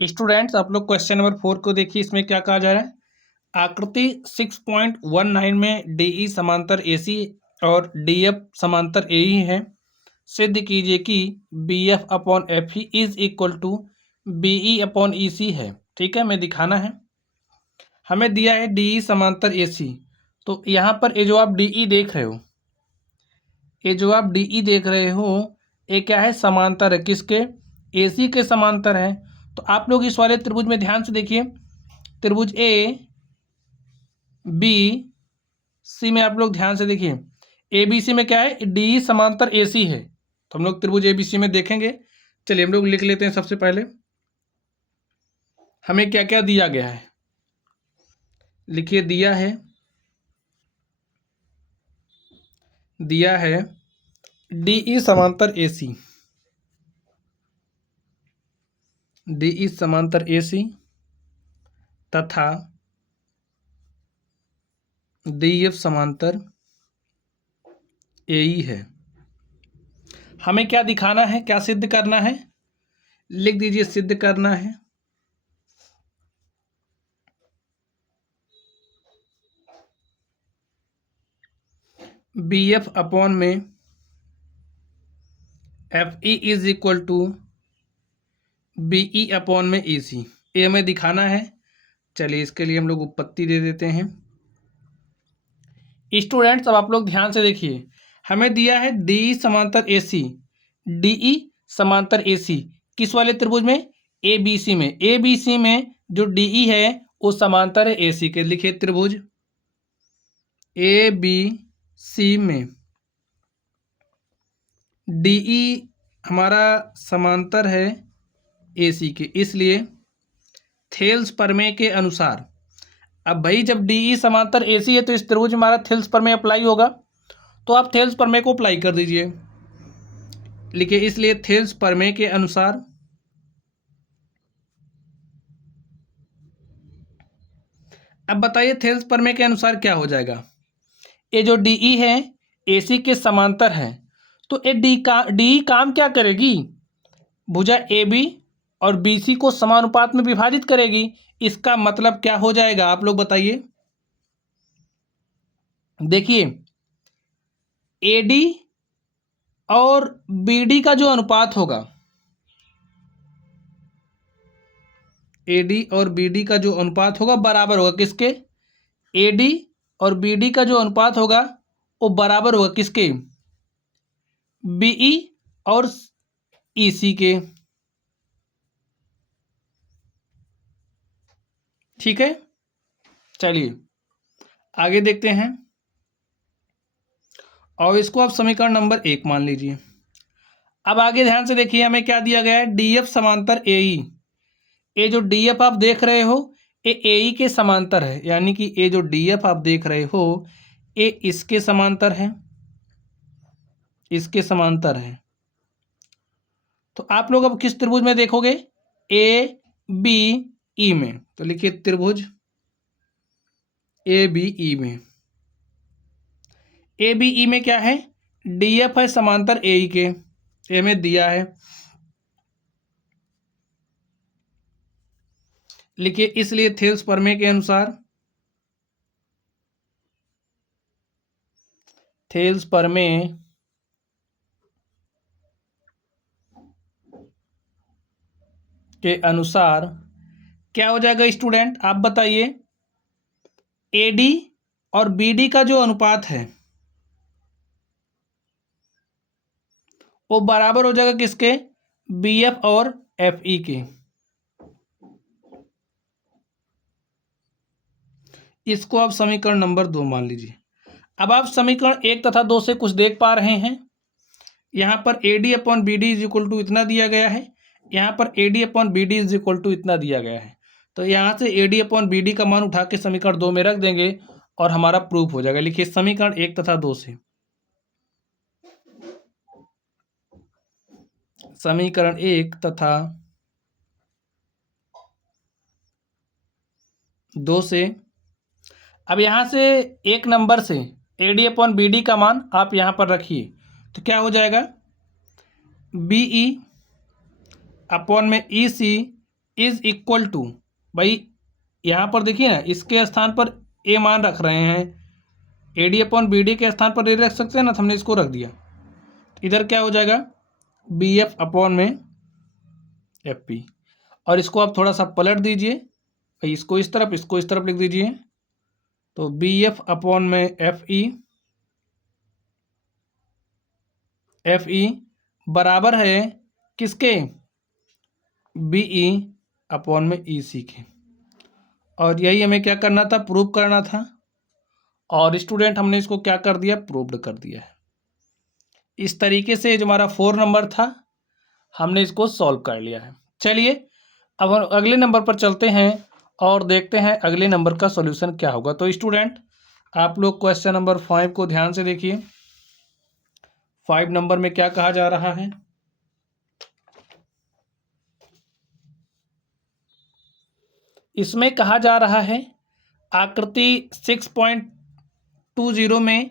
Students आप लोग question number 4 को देखिए। इसमें क्या कहा जा रहा है, आकृति 6.19 में डीई समांतर एसी और डीएफ समांतर एई है। सिद्ध कीजिए कि BF upon F E is equal to BE upon E C है। ठीक है, मैं दिखाना है। हमें दिया है डीई समांतर एसी, तो यहाँ पर ये जो आप डीई देख रहे हो, ये क्या है, समांतर है। किसके? एसी के समांतर है। तो आप लोग इस वाले त्रिभुज में ध्यान से देखिए, त्रिभुज ए बी सी में आप लोग ध्यान से देखिए, ए बी सी में क्या है, डी समांतर ए सी है। तो हम लोग त्रिभुज ए बी सी में देखेंगे। चलिए हम लोग लिख लेते हैं। सबसे पहले हमें क्या क्या दिया गया है, लिखिए। दिया है डी समांतर ए सी, डी समांतर ए सी तथा डी एफ समांतर एई है। हमें क्या दिखाना है, क्या सिद्ध करना है, लिख दीजिए। सिद्ध करना है बी एफ अपॉन में F E is equal to B E upon में ई सी, ये हमें दिखाना है। चलिए इसके लिए हम लोग उत्पत्ति दे देते हैं। स्टूडेंट्स अब आप लोग ध्यान से देखिए, हमें दिया है डी समांतर ए सी, डी समांतर ए सी किस वाले त्रिभुज में, ए बी सी में। ए बी सी में जो डी है वो समांतर है ए सी के। लिखिए त्रिभुज ए बी सी में डी हमारा समांतर है ए सी के, इसलिए थेल्स प्रमेय के अनुसार, अब भाई जब डी समांतर ए सी है तो इस त्रिभुज में हमारा थेल्स प्रमेय अप्लाई होगा। तो आप थेल्स प्रमेय को अप्लाई कर दीजिए। लिखिए इसलिए थेल्स प्रमेय के अनुसार अब बताइए थेल्स प्रमेय के अनुसार क्या हो जाएगा। ये जो डी है एसी के समांतर है, तो ये डी काम क्या करेगी, भुजा ए बी और बी सी को समानुपात में विभाजित करेगी। इसका मतलब क्या हो जाएगा, आप लोग बताइए। देखिए ए डी और बी डी का जो अनुपात होगा, ए डी और बी डी का जो अनुपात होगा बराबर होगा किसके, ए डी और बी डी का जो अनुपात होगा वो बराबर होगा किसके, बीई और ईसी के। ठीक है, चलिए आगे देखते हैं। और इसको आप समीकरण नंबर 1 मान लीजिए। अब आगे ध्यान से देखिए, हमें क्या दिया गया है, डीएफ समांतर एई। ये जो डीएफ आप देख रहे हो ये एई के समांतर है, यानी कि ये जो डीएफ आप देख रहे हो ये इसके समांतर है, इसके समांतर है। तो आप लोग अब किस त्रिभुज में देखोगे, ए बी ई में। तो लिखिए त्रिभुज ए बी ई में, ए बी ई में क्या है, डीएफ है समांतर एई के, ए में दिया है। लिखिए इसलिए थेल्स प्रमेय के अनुसार, थेल्स प्रमेय के अनुसार क्या हो जाएगा स्टूडेंट, आप बताइए। एडी और बीडी का जो अनुपात है वो बराबर हो जाएगा किसके, बीएफ और एफई के। इसको आप समीकरण नंबर 2 मान लीजिए। अब आप समीकरण 1 तथा 2 से कुछ देख पा रहे हैं। यहाँ पर A D upon B D is equal to इतना दिया गया है, यहाँ पर A D upon B D is equal to इतना दिया गया है। तो यहाँ से A D upon B D का मान उठा के समीकरण 2 में रख देंगे और हमारा प्रूफ हो जाएगा। लिखिए समीकरण 1 तथा 2 से, समीकरण 1 तथा 2 से, अब यहाँ से 1 नंबर से A D upon B D का मान आप यहाँ पर रखिए, तो क्या हो जाएगा, बी ई अपॉन में E C is equal to, भाई यहाँ पर देखिए ना, इसके स्थान पर ए मान रख रहे हैं, A D upon B D के स्थान पर ए रख सकते हैं ना, तो हमने इसको रख दिया। इधर क्या हो जाएगा, बी एफ अपॉन में एफ पी, और इसको आप थोड़ा सा पलट दीजिए भाई, इसको इस तरफ, इसको इस तरफ लिख दीजिए, तो बी एफ अपॉन में एफ ई बराबर है किसके, बी ई अपॉन में ई सी के। और यही हमें क्या करना था, प्रूव करना था, और स्टूडेंट हमने इसको क्या कर दिया, प्रूव्ड कर दिया है। इस तरीके से जो हमारा 4 नंबर था हमने इसको सॉल्व कर लिया है। चलिए अब हम अगले नंबर पर चलते हैं और देखते हैं अगले नंबर का सॉल्यूशन क्या होगा। तो स्टूडेंट आप लोग क्वेश्चन नंबर 5 को ध्यान से देखिए। 5 नंबर में क्या कहा जा रहा है, इसमें कहा जा रहा है आकृति 6.20 में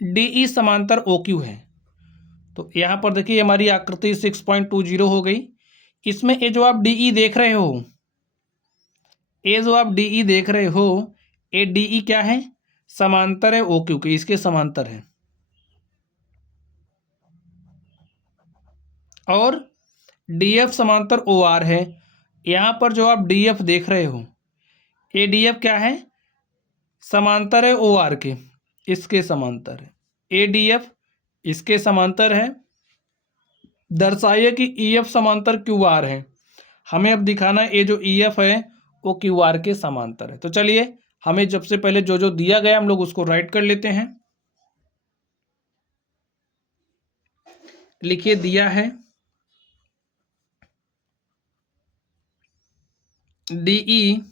डीई समांतर ओक्यू है। तो यहाँ पर देखिए हमारी आकृति 6.20 हो गई। इसमें ये जो आप डीई देख रहे हो, ये जो आप डीई देख रहे हो, ये डीई क्या है, समांतर है ओक्यू के, इसके समांतर है। और डीएफ समांतर ओ आर है। यहाँ पर जो आप डीएफ देख रहे हो, ये डीएफ क्या है, समांतर है ओ आर के, इसके समांतर है। ए डीएफ इसके समांतर है। दर्शाइए कि ईएफ समांतर क्यू आर है। हमें अब दिखाना है ये जो ईएफ है वो क्यू आर के समांतर है। तो चलिए हमें सबसे पहले जो जो दिया गया हम लोग उसको राइट कर लेते हैं। लिखिए, दिया है डीई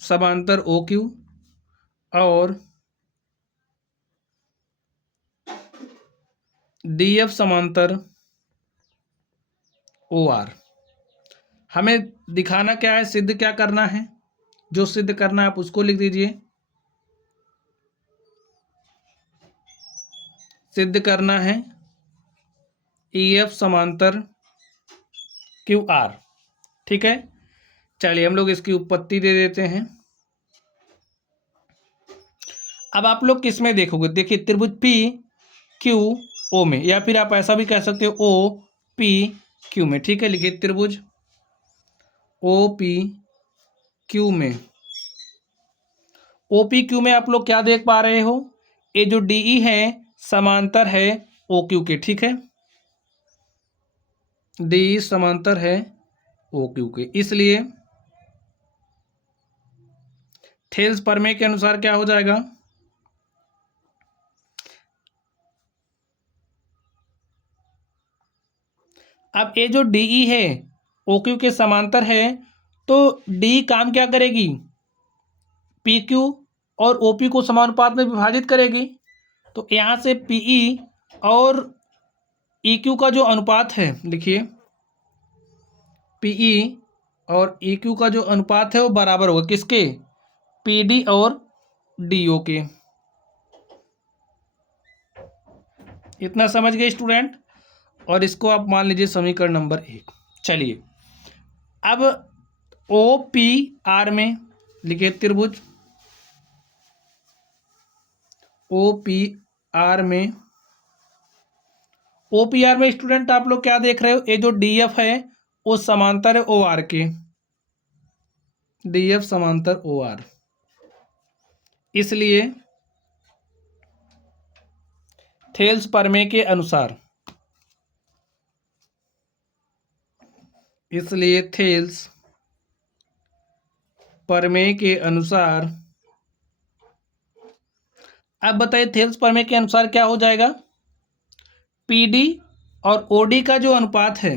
समांतर ओ क्यू और डीएफ समांतर ओ आर। हमें दिखाना क्या है, सिद्ध क्या करना है, जो सिद्ध करना है आप उसको लिख दीजिए। सिद्ध करना है ईएफ समांतर क्यू आर, ठीक है। चलिए हम लोग इसकी उत्पत्ति दे देते हैं। अब आप लोग किस में देखोगे, देखिए त्रिभुज पी क्यू ओ में, या फिर आप ऐसा भी कह सकते हो ओ पी क्यू में, ठीक है। लिखिए त्रिभुज ओ पी क्यू में, ओ पी क्यू में आप लोग क्या देख पा रहे हो, ये जो डीई है समांतर है ओ क्यू के, ठीक है। डीई समांतर है ओ क्यू के, इसलिए थेल्स प्रमेय के अनुसार क्या हो जाएगा, अब ये जो डीई है ओ क्यू के समांतर है, तो डी काम क्या करेगी, पी क्यू और ओ पी को समानुपात में विभाजित करेगी। तो यहाँ से पीई और ई क्यू का जो अनुपात है, लिखिए पीई और ई क्यू का जो अनुपात है वो बराबर होगा किसके, पी डी और डी ओ के। इतना समझ गए स्टूडेंट। और इसको आप मान लीजिए समीकरण नंबर 1। चलिए अब ओ पी आर में लिखिए त्रिभुज ओ पी आर में, ओ पी आर में स्टूडेंट आप लोग क्या देख रहे हो, ये जो डी एफ है वो समांतर है ओ आर के, डी एफ समांतर ओ आर, इसलिए थेल्स प्रमेय के अनुसार, इसलिए थेल्स प्रमेय के अनुसार, अब बताइए थेल्स प्रमेय के अनुसार क्या हो जाएगा, पीडी और ओडी का जो अनुपात है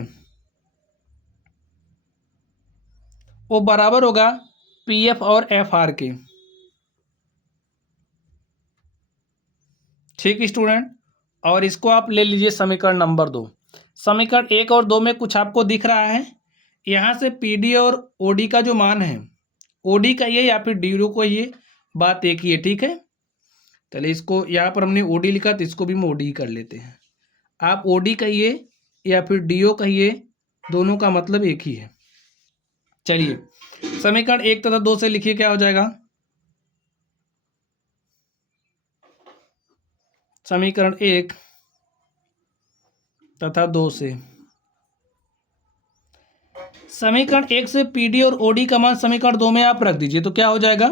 वो बराबर होगा पीएफ और एफआर के, ठीक स्टूडेंट। और इसको आप ले लीजिए समीकरण नंबर 2। समीकरण 1 और 2 में कुछ आपको दिख रहा है, यहाँ से पीडी और ओडी का जो मान है, ओडी का ये या फिर डी को, ये बात एक ही है, ठीक है। चलिए इसको यहाँ पर हमने ओडी लिखा तो इसको भी हम ओडी कर लेते हैं। आप ओडी कहिए या फिर डीओ कहिए, दोनों का मतलब एक ही है। चलिए समीकरण 1 तथा 2 से लिखिए, क्या हो जाएगा। समीकरण 1 तथा 2 से, समीकरण 1 से पीडी और ओडी का मान समीकरण 2 में आप रख दीजिए, तो क्या हो जाएगा,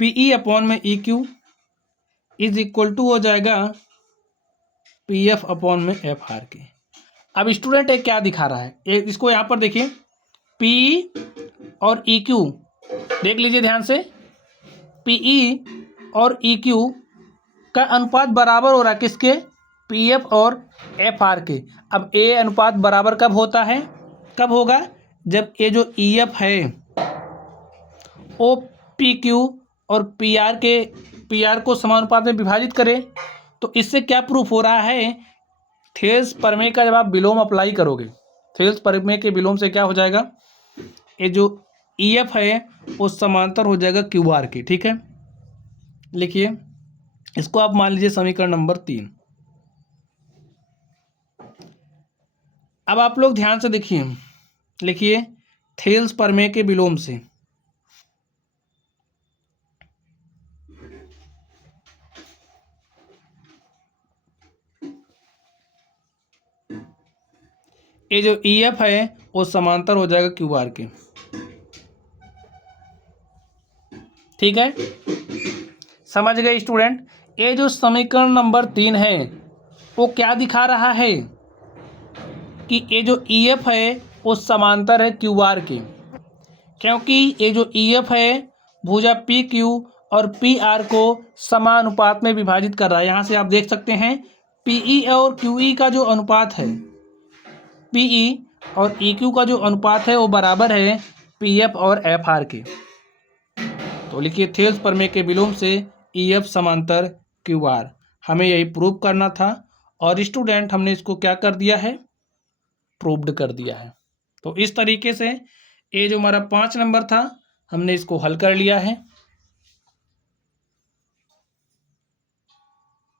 पीई अपॉन में E Q is equal to हो जाएगा पी एफ अपॉन में एफ आर के। अब स्टूडेंट एक क्या दिखा रहा है, इसको यहाँ पर देखिए, पी और ई क्यू देख लीजिए ध्यान से, पीई और ई क्यू का अनुपात बराबर हो रहा है किसके, पी एफ और एफ आर के। अब ए अनुपात बराबर कब होता है, कब होगा, जब ये जो ई एफ है वो पी क्यू और पी आर को समानुपात में विभाजित करे। तो इससे क्या प्रूफ हो रहा है, थेल्स प्रमेय का जब आप विलोम अप्लाई करोगे, थेल्स प्रमेय के विलोम से क्या हो जाएगा, ये जो ई एफ है वो समांतर हो जाएगा क्यू आर के। ठीक है, लिखिए इसको आप मान लीजिए समीकरण नंबर 3। अब आप लोग ध्यान से देखिए, लिखिए थेल्स प्रमेय के विलोम से, ये जो ई एफ है वो समांतर हो जाएगा क्यू आर के। ठीक है, समझ गए स्टूडेंट। ये जो समीकरण नंबर 3 है वो क्या दिखा रहा है कि ये जो ई एफ है वो समांतर है क्यू आर के, क्योंकि ये जो ई एफ है भुजा पी क्यू और पी आर को समानुपात में विभाजित कर रहा है। यहाँ से आप देख सकते हैं पीई और क्यूई का जो अनुपात है, पीई और ई क्यू का जो अनुपात है वो बराबर है पी एफ और एफ आर के। तो लिखिए थेल्स प्रमेय के विलोम से ई एफ समांतर क्यू आर, हमें यही प्रूव करना था और स्टूडेंट हमने इसको क्या कर दिया है, प्रूव्ड कर दिया है। तो इस तरीके से ये जो हमारा 5 नंबर था हमने इसको हल कर लिया है।